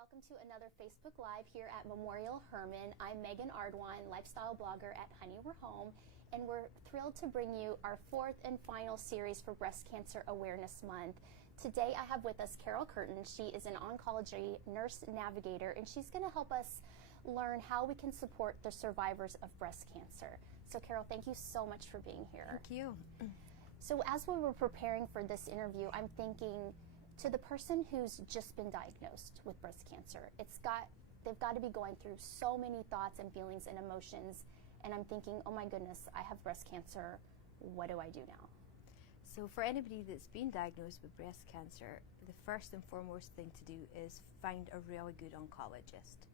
welcome to another Facebook Live here at Memorial Hermann. I'm Megan Ardwan, lifestyle blogger at Honey We're Home, and we're thrilled to bring you our fourth and final series for Breast Cancer Awareness Month. Today I have with us Carol Kirton. She is an oncology nurse navigator, and she's going to help us learn how we can support the survivors of breast cancer. So Carol, thank you so much for being here. Thank you. So as we were preparing for this interview, I'm thinking, to the person who's just been diagnosed with breast cancer, they've got to be going through so many thoughts and feelings and emotions, and I'm thinking, oh my goodness, I have breast cancer, what do I do now? So for anybody that's been diagnosed with breast cancer, the first and foremost thing to do is find a really good oncologist.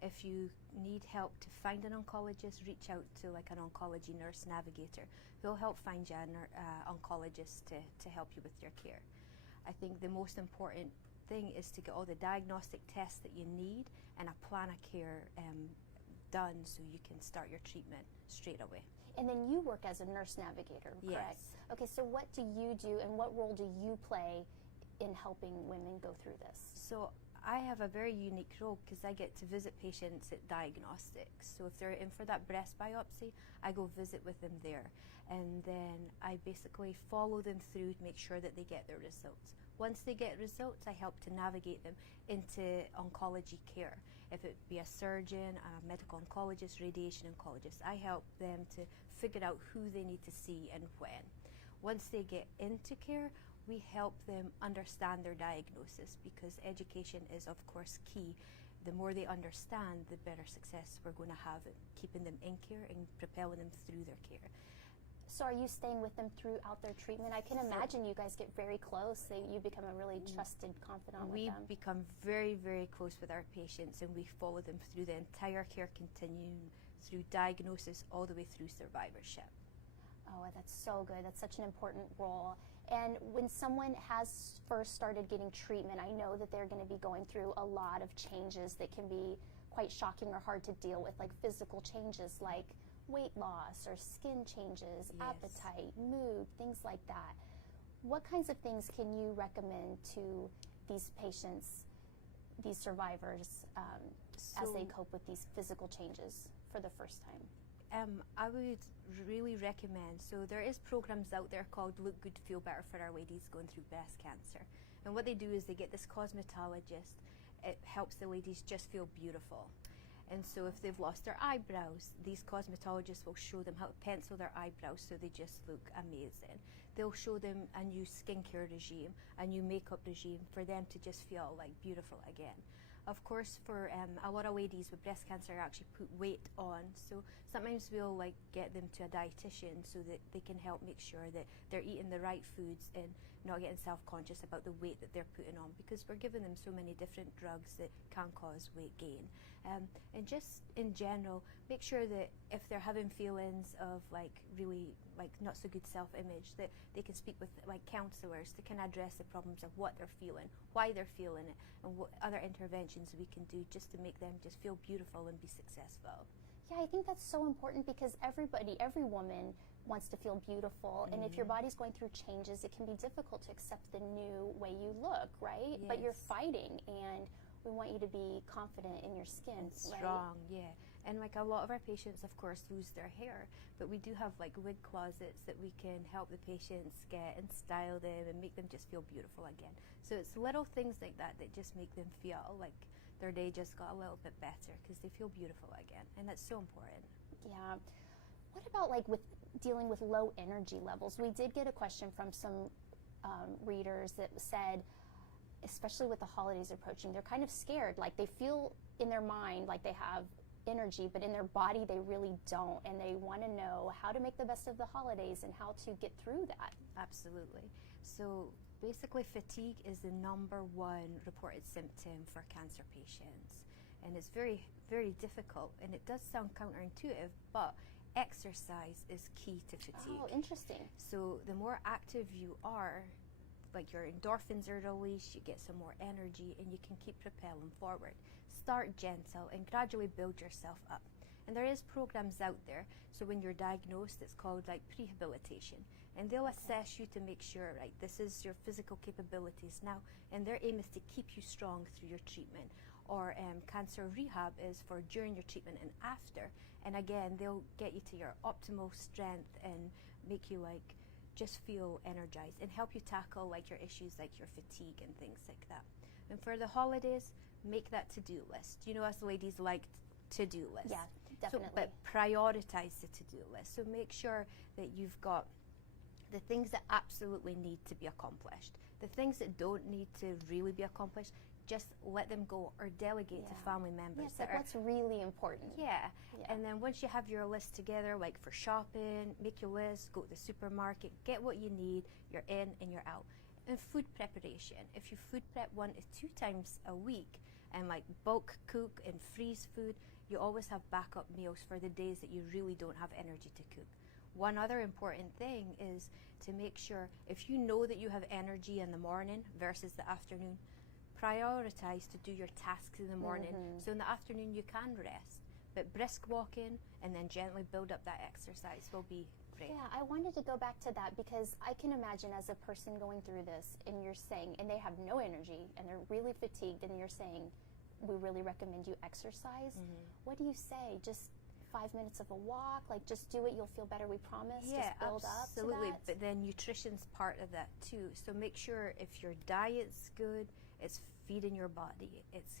If you need help to find an oncologist, reach out to like an oncology nurse navigator who'll help find you an oncologist to help you with your care. I think the most important thing is to get all the diagnostic tests that you need and a plan of care done so you can start your treatment straight away. And then you work as a nurse navigator, correct? Yes. Okay, so what do you do and what role do you play in helping women go through this? So I have a very unique role because I get to visit patients at diagnostics. So if they're in for that breast biopsy, I go visit with them there. And then I basically follow them through to make sure that they get their results. Once they get results, I help to navigate them into oncology care. If it be a surgeon, a medical oncologist, radiation oncologist, I help them to figure out who they need to see and when. Once they get into care, we help them understand their diagnosis, because education is of course key. The more they understand, the better success we're going to have in keeping them in care and propelling them through their care. So are you staying with them throughout their treatment? I can imagine you guys get very close. You become a really trusted confidant with them. We become very, very close with our patients, and we follow them through the entire care continuum, through diagnosis all the way through survivorship. Oh, that's so good. That's such an important role. And when someone has first started getting treatment, I know that they're going to be going through a lot of changes that can be quite shocking or hard to deal with, like physical changes like weight loss or skin changes, yes, appetite, mood, things like that. What kinds of things can you recommend to these patients, these survivors, as they cope with these physical changes for the first time? I would really recommend, so there is programs out there called Look Good, Feel Better for our ladies going through breast cancer. And what they do is they get this cosmetologist. It helps the ladies just feel beautiful. And so if they've lost their eyebrows, these cosmetologists will show them how to pencil their eyebrows so they just look amazing. They'll show them a new skincare regime, a new makeup regime for them to just feel like beautiful again. Of course, for a lot of ladies with breast cancer actually put weight on, so sometimes we'll like get them to a dietitian so that they can help make sure that they're eating the right foods and not getting self-conscious about the weight that they're putting on, because we're giving them so many different drugs that can cause weight gain. And just in general, make sure that if they're having feelings of like really like not so good self-image, that they can speak with like counselors that can address the problems of what they're feeling, why they're feeling it, and what other interventions we can do just to make them just feel beautiful and be successful. Yeah, I think that's so important, because every woman wants to feel beautiful, and if your body's going through changes, it can be difficult to accept the new way you look, right? Yes. But you're fighting, and we want you to be confident in your skin, and strong, right? Yeah. And like a lot of our patients, of course, lose their hair, but we do have like wig closets that we can help the patients get and style them and make them just feel beautiful again. So it's little things like that that just make them feel like their day just got a little bit better, because they feel beautiful again, and that's so important. Yeah. What about like with dealing with low energy levels? We did get a question from some readers that said, especially with the holidays approaching, they're kind of scared. Like they feel in their mind like they have energy, but in their body they really don't, and they want to know how to make the best of the holidays and how to get through that. Absolutely. So basically fatigue is the #1 reported symptom for cancer patients, and it's very, very difficult, and it does sound counterintuitive, but exercise is key to fatigue. Oh, interesting. So the more active you are, like your endorphins are released, you get some more energy, and you can keep propelling forward. Start gentle and gradually build yourself up. And there is programs out there, so when you're diagnosed, it's called like prehabilitation, and they'll assess you to make sure, right, this is your physical capabilities now, and their aim is to keep you strong through your treatment. or cancer rehab is for during your treatment and after. And again, they'll get you to your optimal strength and make you like just feel energized and help you tackle like your issues like your fatigue and things like that. And for the holidays, make that to-do list. You know, us ladies like to-do lists. Yeah, definitely. So, but prioritize the to-do list. So make sure that you've got the things that absolutely need to be accomplished. The things that don't need to really be accomplished, just let them go or delegate to family members. Yes, like what's really important. Yeah. And then once you have your list together, like for shopping, make your list, go to the supermarket, get what you need, you're in and you're out. And food preparation. If you food prep 1 to 2 times a week and like bulk cook and freeze food, you always have backup meals for the days that you really don't have energy to cook. One other important thing is to make sure if you know that you have energy in the morning versus the afternoon, prioritize to do your tasks in the morning. So in the afternoon you can rest. But brisk walking and then gently build up that exercise will be great. Yeah, I wanted to go back to that because I can imagine as a person going through this and you're saying, and they have no energy and they're really fatigued and you're saying, we really recommend you exercise. What do you say? Just 5 minutes of a walk, like just do it, you'll feel better, we promise. Yeah, just build absolutely. up to that. But then nutrition's part of that too. So make sure if your diet's good, it's feeding your body, it's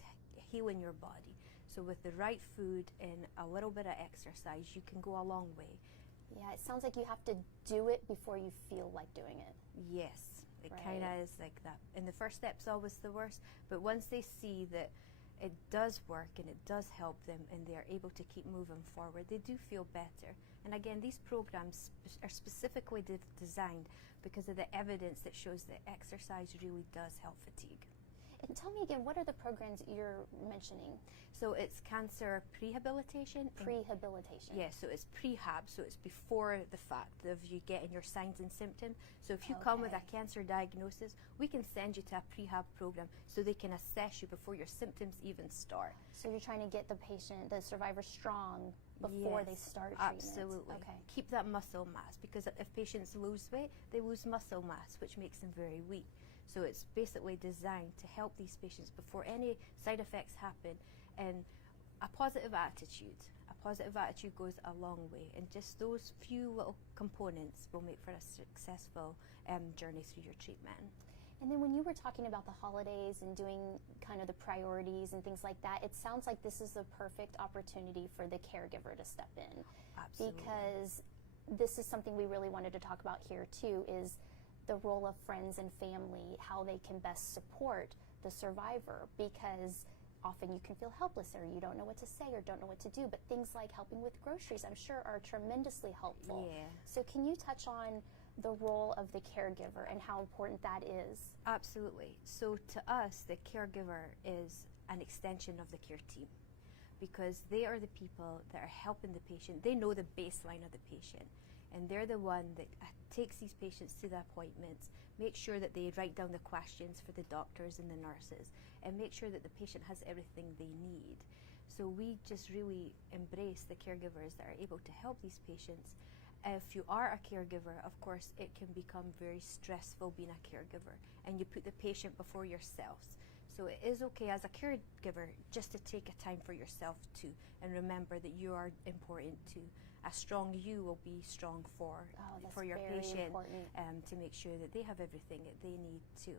healing your body. So with the right food and a little bit of exercise, you can go a long way. Yeah, it sounds like you have to do it before you feel like doing it. Yes, it Right. kind of is like that. And the first step's always the worst, but once they see that it does work and it does help them and they are able to keep moving forward, they do feel better. And again, these programs are specifically designed because of the evidence that shows that exercise really does help fatigue. And tell me again, what are the programs you're mentioning? So it's cancer prehabilitation. Prehabilitation. Yes, so it's prehab, so it's before the fact of you getting your signs and symptoms. So if you come with a cancer diagnosis, we can send you to a prehab program so they can assess you before your symptoms even start. So you're trying to get the patient, the survivor, strong before they start treatment. Absolutely. Okay. Keep that muscle mass, because if patients lose weight, they lose muscle mass, which makes them very weak. So it's basically designed to help these patients before any side effects happen. And a positive attitude goes a long way. And just those few little components will make for a successful journey through your treatment. And then when you were talking about the holidays and doing kind of the priorities and things like that, it sounds like this is a perfect opportunity for the caregiver to step in. Absolutely. Because this is something we really wanted to talk about here too, is the role of friends and family, how they can best support the survivor, because often you can feel helpless or you don't know what to say or don't know what to do, but things like helping with groceries, I'm sure, are tremendously helpful. Yeah. So can you touch on the role of the caregiver and how important that is? Absolutely. So to us, the caregiver is an extension of the care team, because they are the people that are helping the patient. They know the baseline of the patient, and they're the one that takes these patients to the appointments, make sure that they write down the questions for the doctors and the nurses, and make sure that the patient has everything they need. So we just really embrace the caregivers that are able to help these patients. If you are a caregiver, of course, it can become very stressful being a caregiver, and you put the patient before yourselves. So it is okay as a caregiver just to take a time for yourself too, and remember that you are important too. A strong you will be strong for your patient, to make sure that they have everything that they need too.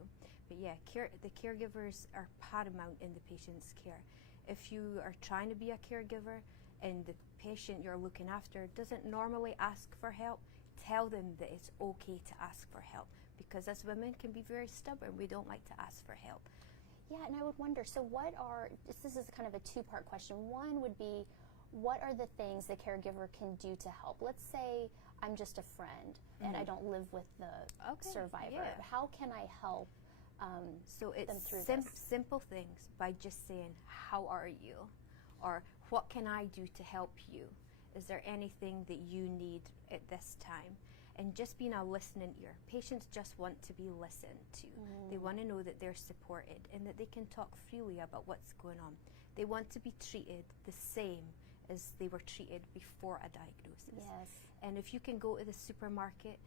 But yeah, the caregivers are paramount in the patient's care. If you are trying to be a caregiver and the patient you're looking after doesn't normally ask for help, tell them that it's okay to ask for help, because as women can be very stubborn. We don't like to ask for help. Yeah, and I would wonder, so this is kind of a two-part question. One would be, what are the things the caregiver can do to help? Let's say I'm just a friend and I don't live with the survivor. Yeah. How can I help so it's them through this? Simple things, by just saying, how are you? Or what can I do to help you? Is there anything that you need at this time? And just being a listening ear. Patients just want to be listened to. They want to know that they're supported and that they can talk freely about what's going on. They want to be treated the same as they were treated before a diagnosis. Yes. And if you can go to the supermarket,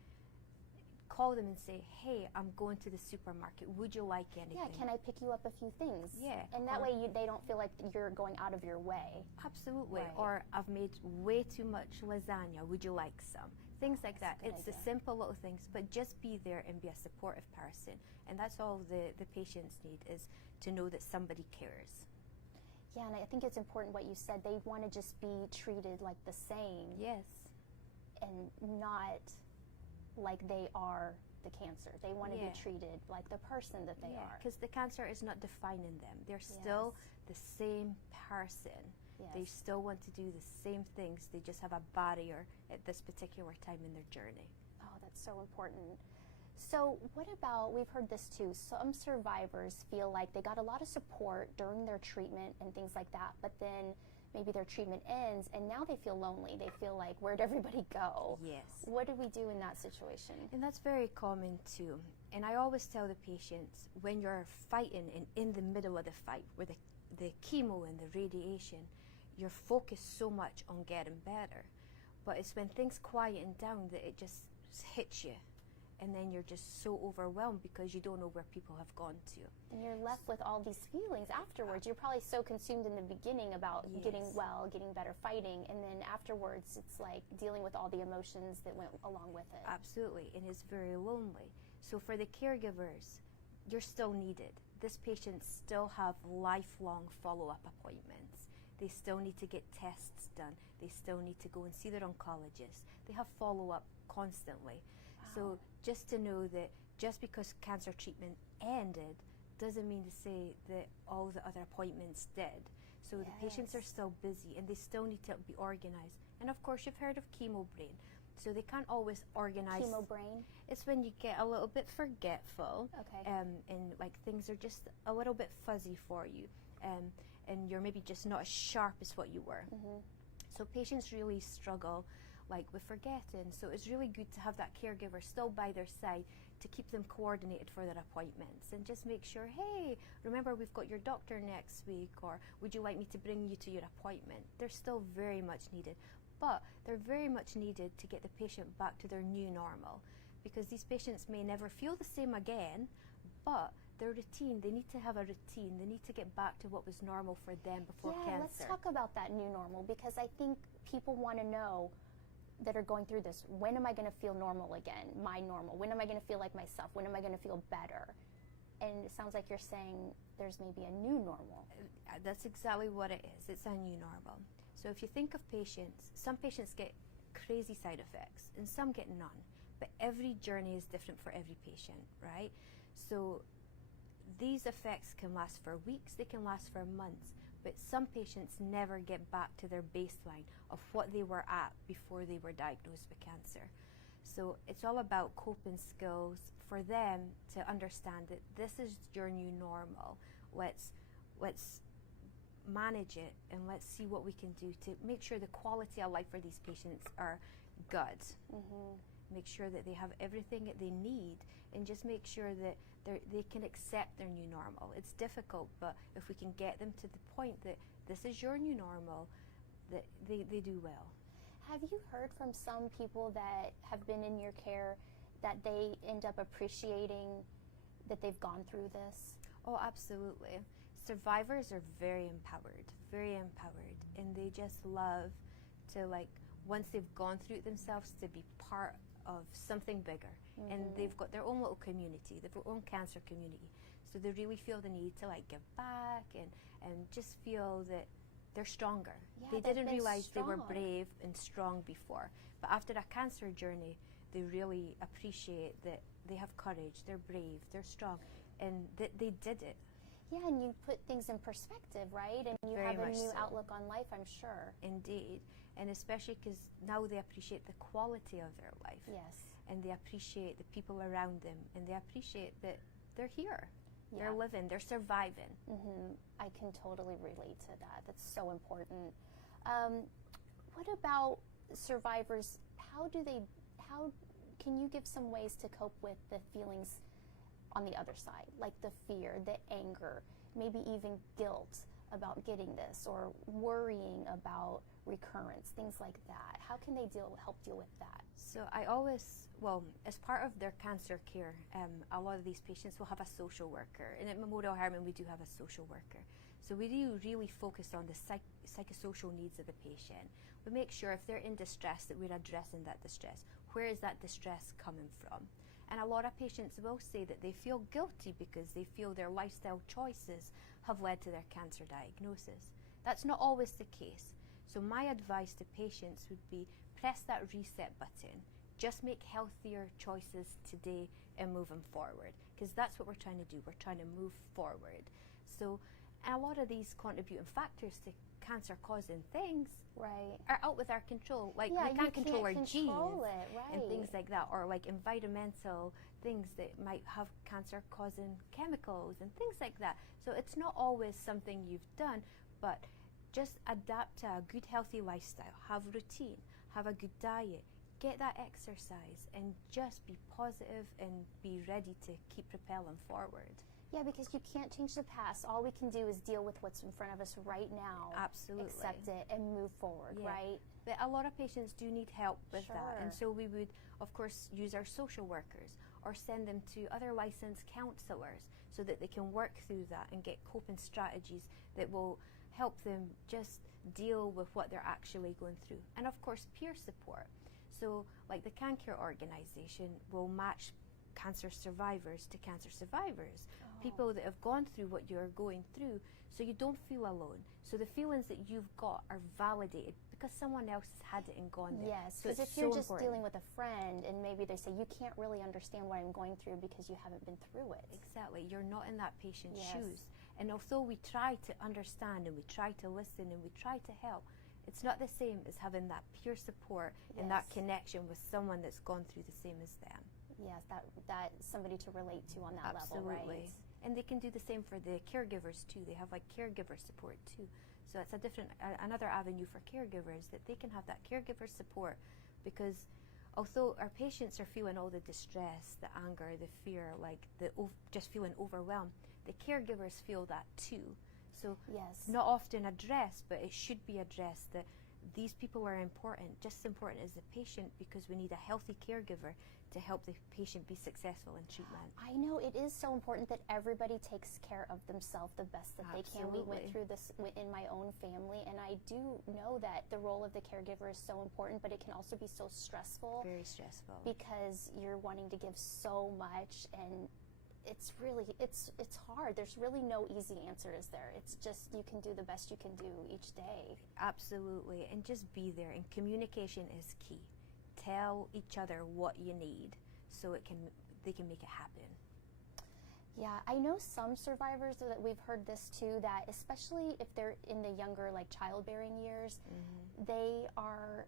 call them and say, hey, I'm going to the supermarket. Would you like anything? Yeah, can I pick you up a few things? Yeah. And that way they don't feel like you're going out of your way. Absolutely. Right. Or I've made way too much lasagna. Would you like some? Things like that. It's the simple little things, but just be there and be a supportive person. And that's all the patients need, is to know that somebody cares. Yeah, and I think it's important what you said. They want to just be treated like the same. Yes. And not like they are the cancer. They want to be treated like the person that they are. Because the cancer is not defining them. They're still the same person. Yes. They still want to do the same things. They just have a barrier at this particular time in their journey. Oh, that's so important. So what about, we've heard this too, some survivors feel like they got a lot of support during their treatment and things like that, but then maybe their treatment ends and now they feel lonely. They feel like, where'd everybody go? Yes. What do we do in that situation? And that's very common too. And I always tell the patients, when you're fighting and in the middle of the fight, where the chemo and the radiation, you're focused so much on getting better. But it's when things quieten down that it just hits you. And then you're just so overwhelmed because you don't know where people have gone to. And you're left with all these feelings afterwards. You're probably so consumed in the beginning about getting well, getting better, fighting, and then afterwards it's like dealing with all the emotions that went along with it. Absolutely, and it's very lonely. So for the caregivers, you're still needed. This patient still have lifelong follow-up appointments. They still need to get tests done. They still need to go and see their oncologist. They have follow-up constantly. So just to know that just because cancer treatment ended doesn't mean to say that all the other appointments did. So the patients are still busy and they still need to be organized. And of course, you've heard of chemo brain. So they can't always organize. Chemo brain? It's when you get a little bit forgetful. Okay. And like things are just a little bit fuzzy for you. And you're maybe just not as sharp as what you were. Mm-hmm. So patients really struggle like with forgetting. So it's really good to have that caregiver still by their side to keep them coordinated for their appointments and just make sure, hey, remember we've got your doctor next week, or would you like me to bring you to your appointment? They're still very much needed, but they're very much needed to get the patient back to their new normal, because these patients may never feel the same again, but their routine, they need to have a routine. They need to get back to what was normal for them before cancer. Let's talk about that new normal, because I think people want to know, that are going through this, when am I going to feel normal again, my normal? When am I going to feel like myself? When am I going to feel better? And it sounds like you're saying there's maybe a new normal. That's exactly what it is. It's a new normal. So if you think of patients, some patients get crazy side effects and some get none. But every journey is different for every patient, right? So these effects can last for weeks, they can last for months. But some patients never get back to their baseline of what they were at before they were diagnosed with cancer. So it's all about coping skills for them to understand that this is your new normal. Let's manage it and let's see what we can do to make sure the quality of life for these patients are good. Mm-hmm. Make sure that they have everything that they need, and just make sure that they can accept their new normal. It's difficult, but if we can get them to the point that this is your new normal, that they do well. Have you heard from some people that have been in your care that they end up appreciating that they've gone through this? Oh, absolutely. Survivors are very empowered, and they just love to, like, once they've gone through it themselves, to be part of something bigger. Mm-hmm. And they've got their own little community, their own cancer community. So they really feel the need to, like, give back and just feel that they're stronger. Yeah, they didn't realize strong. They were brave and strong before. But after a cancer journey, they really appreciate that they have courage, they're brave, they're strong, and that they did it. Yeah, and you put things in perspective, right? And you have a new outlook on life, I'm sure. Indeed. And especially because now they appreciate the quality of their life. Yes. And they appreciate the people around them, and they appreciate that they're here. Yeah. They're living, they're surviving. Mm-hmm. I can totally relate to that. That's so important. What about survivors? How can you give some ways to cope with the feelings on the other side, like the fear, the anger, maybe even guilt about getting this, or worrying about recurrence, things like that? How can they help deal with that? So I always, well, as part of their cancer care, a lot of these patients will have a social worker. And at Memorial Hermann, we do have a social worker. So we do really focus on the psychosocial needs of the patient. We make sure if they're in distress that we're addressing that distress. Where is that distress coming from? And a lot of patients will say that they feel guilty because they feel their lifestyle choices have led to their cancer diagnosis. That's not always the case. So my advice to patients would be press that reset button. Just make healthier choices today and move them forward, because that's what we're trying to do. We're trying to move forward. So a lot of these contributing factors to cancer causing things are out with our control. Like we can't control our genes and things like that, or like environmental things that might have cancer causing chemicals and things like that. So it's not always something you've done, but just adapt to a good healthy lifestyle, have routine, have a good diet, get that exercise, and just be positive and be ready to keep propelling forward. Yeah, because you can't change the past. All we can do is deal with what's in front of us right now. Absolutely. Accept it and move forward, right? But a lot of patients do need help with that. And so we would, of course, use our social workers or send them to other licensed counselors so that they can work through that and get coping strategies that will help them just deal with what they're actually going through. And of course, peer support. So like the CanCare organization will match cancer survivors to cancer survivors, people that have gone through what you're going through, so you don't feel alone. So the feelings that you've got are validated because someone else has had it and gone there. Yes, so because if you're just dealing with a friend and maybe they say, you can't really understand what I'm going through because you haven't been through it. Exactly, you're not in that patient's shoes. And although we try to understand and we try to listen and we try to help, it's not the same as having that peer support and that connection with someone that's gone through the same as them. Yes, that somebody to relate to on that level, right? And they can do the same for the caregivers too. They have like caregiver support too. So it's a different, another avenue for caregivers, that they can have that caregiver support, because although our patients are feeling all the distress, the anger, the fear, like just feeling overwhelmed, the caregivers feel that too. So not often addressed, but it should be addressed that these people are important, just as important as the patient, because we need a healthy caregiver to help the patient be successful in treatment. I know it is so important that everybody takes care of themselves the best that they can. We went through this in my own family, and I do know that the role of the caregiver is so important, but it can also be so stressful. Very stressful. Because you're wanting to give so much, and it's really, it's hard. There's really no easy answer, is there? It's just you can do the best you can do each day. Absolutely, and just be there, and communication is key. Tell each other what you need so they can make it happen. Yeah, I know some survivors that we've heard this too, that especially if they're in the younger, like childbearing years, they are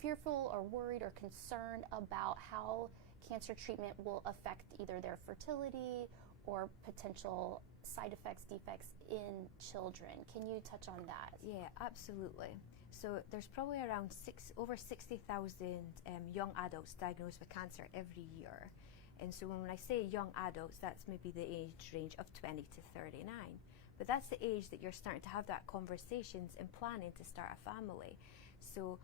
fearful or worried or concerned about how cancer treatment will affect either their fertility or potential side effects, defects in children. Can you touch on that? Yeah, absolutely. So there's probably around over 60,000 young adults diagnosed with cancer every year. And so when I say young adults, that's maybe the age range of 20 to 39. But that's the age that you're starting to have that conversations and planning to start a family. So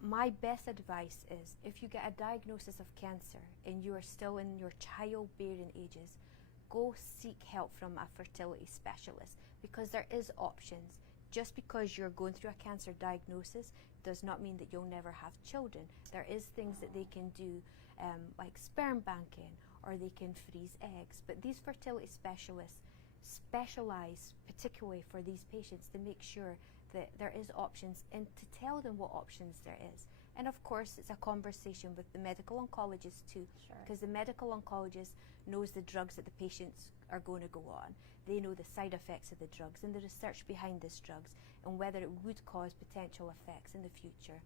my best advice is, if you get a diagnosis of cancer and you are still in your childbearing ages, go seek help from a fertility specialist, because there is options. Just because you're going through a cancer diagnosis does not mean that you'll never have children. There is things that they can do, like sperm banking, or they can freeze eggs. But these fertility specialists specialize particularly for these patients to make sure that there is options and to tell them what options there is. And of course, it's a conversation with the medical oncologist too, because the medical oncologist knows the drugs that the patients are going to go on. They know the side effects of the drugs and the research behind these drugs and whether it would cause potential effects in the future.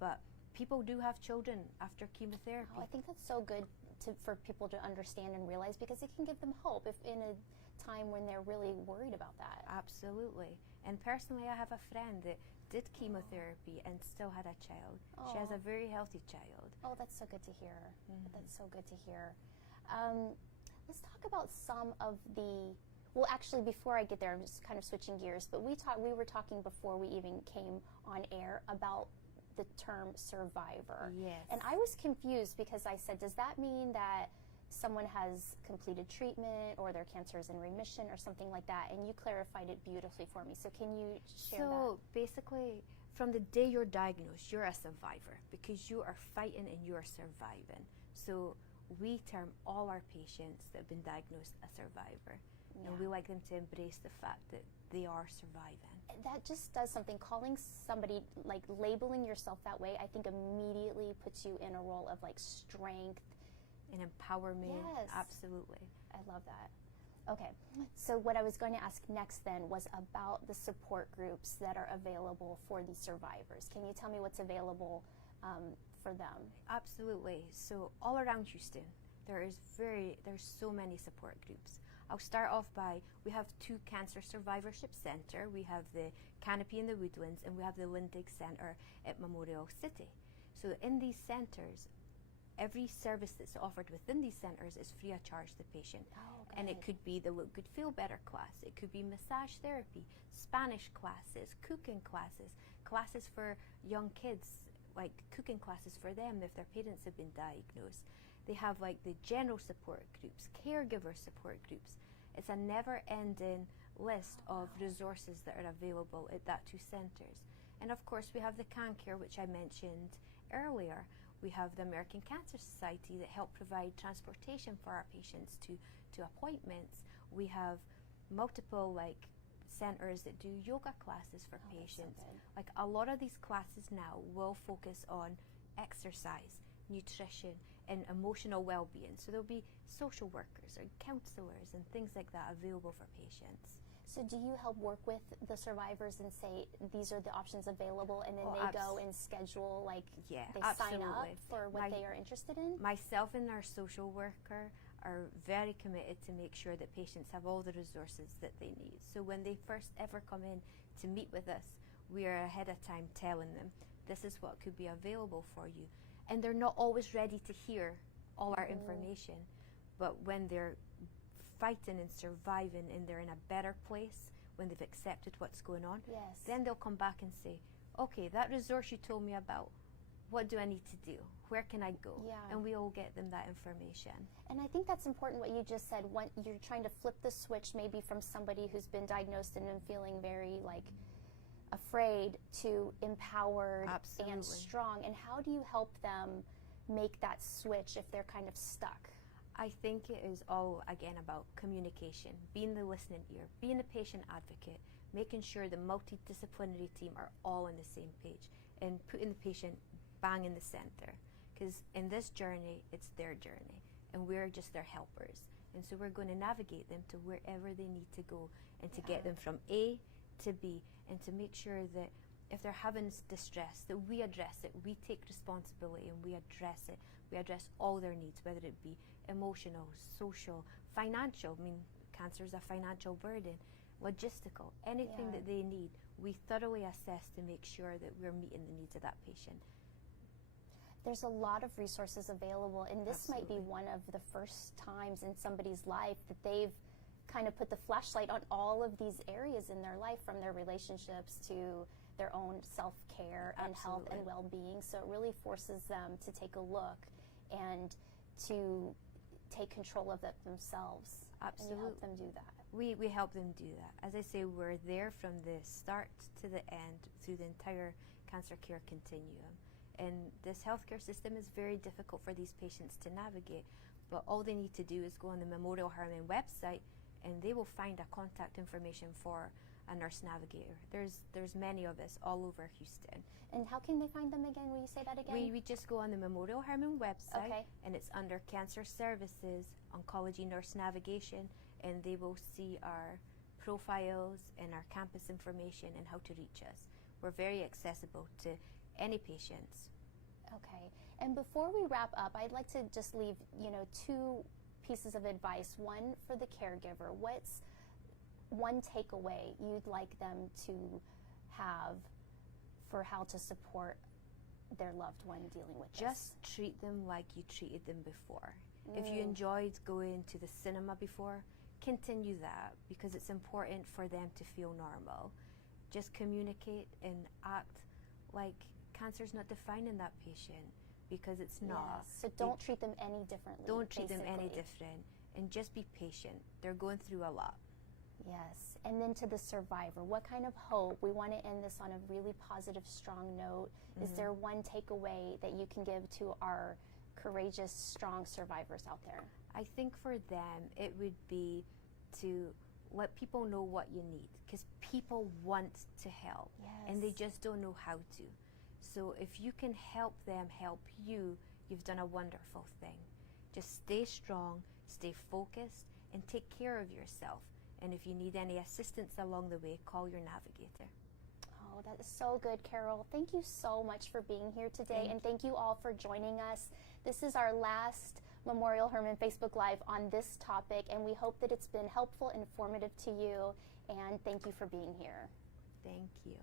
But people do have children after chemotherapy. Oh, I think that's so good for people to understand and realize, because it can give them hope if in a time when they're really worried about that. Absolutely. And personally, I have a friend that did chemotherapy and still had a child. She has a very healthy child. Oh, that's so good to hear. That's so good to hear. Let's talk about some of the Well, actually, before I get there, I'm just kind of switching gears, but we were talking before we even came on air about the term survivor. Yes. And I was confused because I said, does that mean that someone has completed treatment or their cancer is in remission or something like that? And you clarified it beautifully for me. So can you share that? So basically, from the day you're diagnosed, you're a survivor because you are fighting and you are surviving. So we term all our patients that have been diagnosed a survivor. Yeah. And we like them to embrace the fact that they are surviving. That just does something. Calling somebody, like labeling yourself that way, I think immediately puts you in a role of like strength And empowerment. Yes. Absolutely. I love that. Okay, so what I was going to ask next then was about the support groups that are available for these survivors. Can you tell me what's available for them? Absolutely. So all around Houston, there's so many support groups. I'll start off by, we have 2 Cancer Survivorship Center. We have the Canopy in the Woodlands, and we have the Lindig Center at Memorial City. So in these centers, every service that's offered within these centers is free of charge to the patient. Oh, and it could be the Look Good Feel Better class, it could be massage therapy, Spanish classes, cooking classes, classes for young kids, like cooking classes for them if their parents have been diagnosed. They have like the general support groups, caregiver support groups. It's a never-ending list of resources that are available at that 2 centers. And of course we have the CanCare, which I mentioned earlier. We have the American Cancer Society that help provide transportation for our patients to appointments. We have multiple like centers that do yoga classes for patients. So like a lot of these classes now will focus on exercise, nutrition, and emotional well-being. So there'll be social workers or counselors and things like that available for patients. So do you help work with the survivors and say these are the options available, and then they go and schedule, like they sign up for what they are interested in? Myself and our social worker are very committed to make sure that patients have all the resources that they need. So when they first ever come in to meet with us, we are ahead of time telling them this is what could be available for you. And they're not always ready to hear all our information, but when they're fighting and surviving and they're in a better place, when they've accepted what's going on, then they'll come back and say, okay, that resource you told me about, what do I need to do? Where can I go? And we all get them that information. And I think that's important what you just said. When you're trying to flip the switch maybe from somebody who's been diagnosed and feeling very like afraid to empowered and strong. And how do you help them make that switch if they're kind of stuck? I think it is all, again, about communication, being the listening ear, being a patient advocate, making sure the multidisciplinary team are all on the same page, and putting the patient bang in the center. Because in this journey, it's their journey, and we're just their helpers. And so we're going to navigate them to wherever they need to go, and to get them from A to B, and to make sure that if they're having distress, that we address it, we take responsibility and we address it. We address all their needs, whether it be emotional, social, financial. I mean, cancer is a financial burden, logistical, anything that they need, we thoroughly assess to make sure that we're meeting the needs of that patient. There's a lot of resources available, and this might be one of the first times in somebody's life that they've kind of put the flashlight on all of these areas in their life, from their relationships to their own self-care and health and well-being. So it really forces them to take a look and to take control of it themselves. And you help them do that. We help them do that. As I say, we're there from the start to the end through the entire cancer care continuum. And this healthcare system is very difficult for these patients to navigate, but all they need to do is go on the Memorial Hermann website and they will find a contact information for a nurse navigator. There's many of us all over Houston. And how can they find them again? Will you say that again? We just go on the Memorial Hermann website, and it's under Cancer Services, Oncology Nurse Navigation, and they will see our profiles and our campus information and how to reach us. We're very accessible to any patients. Okay. And before we wrap up, I'd like to just leave, 2 pieces of advice. One for the caregiver. What's one takeaway you'd like them to have for how to support their loved one dealing with this? Just treat them like you treated them before. If you enjoyed going to the cinema before, continue that because it's important for them to feel normal. Just communicate and act like cancer's not defining that patient, because it's not. Yes. So don't treat them any differently. Don't treat them any basically. different, and just be patient. They're going through a lot. Yes. And then to the survivor, what kind of hope? We want to end this on a really positive, strong note. Is there one takeaway that you can give to our courageous, strong survivors out there? I think for them, it would be to let people know what you need, because people want to help, and they just don't know how to. So if you can help them help you, you've done a wonderful thing. Just stay strong, stay focused, and take care of yourself. And if you need any assistance along the way, call your navigator. Oh, that is so good, Carol. Thank you so much for being here today, and thank you all for joining us. This is our last Memorial Hermann Facebook Live on this topic, and we hope that it's been helpful and informative to you, and thank you for being here. Thank you.